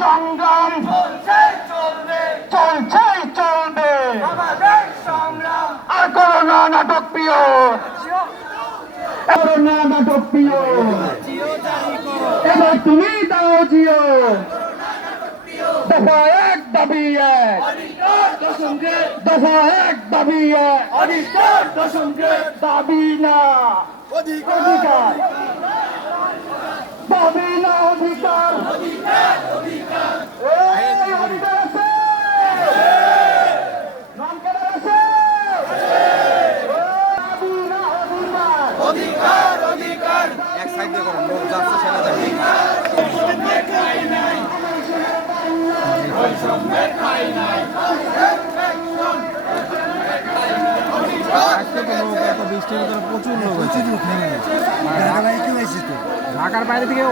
সংগ্রাম। চলছে চলবে। চলছে চলবে। আমাদের সংগ্রাম। আর করোনা নাটক প্রিয়। করোনা নাটক প্রিয়। এবার তুমি দাও জিও। দফা এক দাবি এক। দফা এক দাবি এক। দাবি না। অধিকার অধিকার দাবি না অধিকার এই অধিকার আছে নাম কেন আছে দাবি না অধিকার অধিকার। এক সাইড দিয়ে করুন লোক যাচ্ছে সেটা দেখেন। আজকে তো লোক এত বৃষ্টির ভিতরে প্রচুর লোক হয়েছে ঢাকার বাইরে থেকে